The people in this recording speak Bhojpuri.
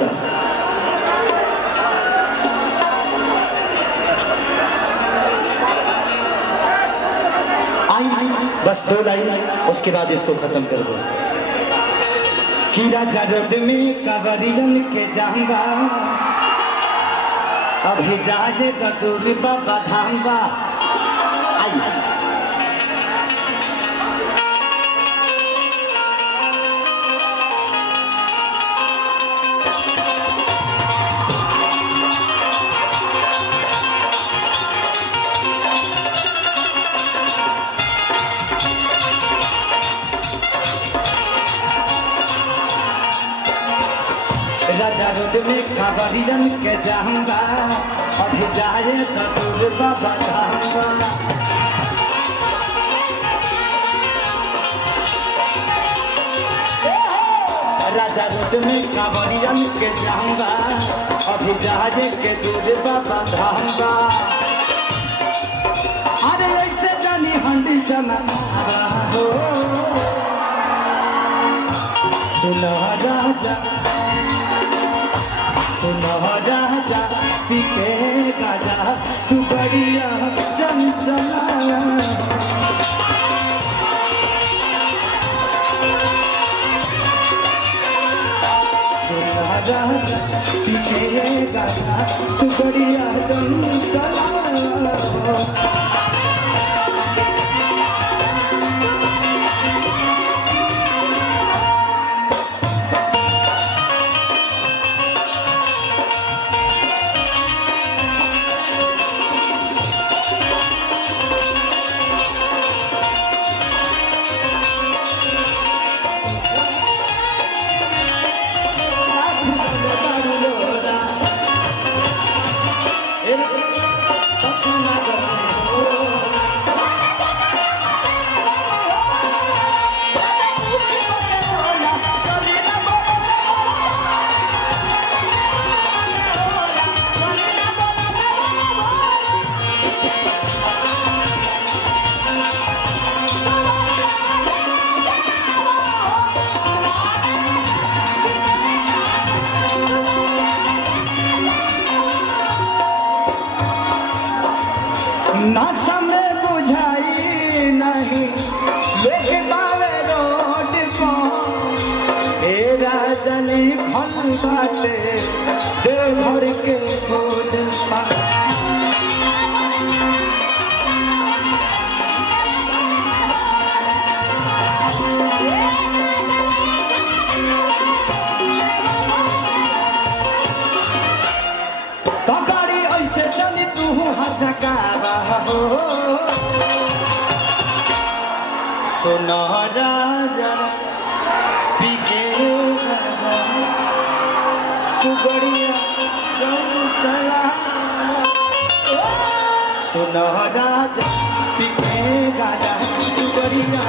ला आई बस 2 लाइन उसके बाद इसको खत्म कर दो। कि राजा रोड में कांवरियन के जाऊंगा अभी जाए तो दूर बाबा धांगा। आई राजा रोड में कांवरियन के जाऊंगा अभी जाए तो दूर बाबा धांगा। राजा रोड में कांवरियन के जाऊंगा अभी जाए के दूर बाबा धांगा। अरे ऐसे जानी हंडी जमा हो सुनो राजा सुनो राजा पीके गाजा तू बढ़िया चंचला। सुनो राजा पीके गाजा तू बढ़िया चंचला। नशा में बुझाई नहीं लेके बावे रोड को ए राजनी खल बाटे देवर के खोज पा। तो गाड़ी ऐसे चली तू हचकावा हो सुनो राजा पीके गाजा तू बढ़िया चंचला। सुनो राजा पीके गाजा तू बढ़िया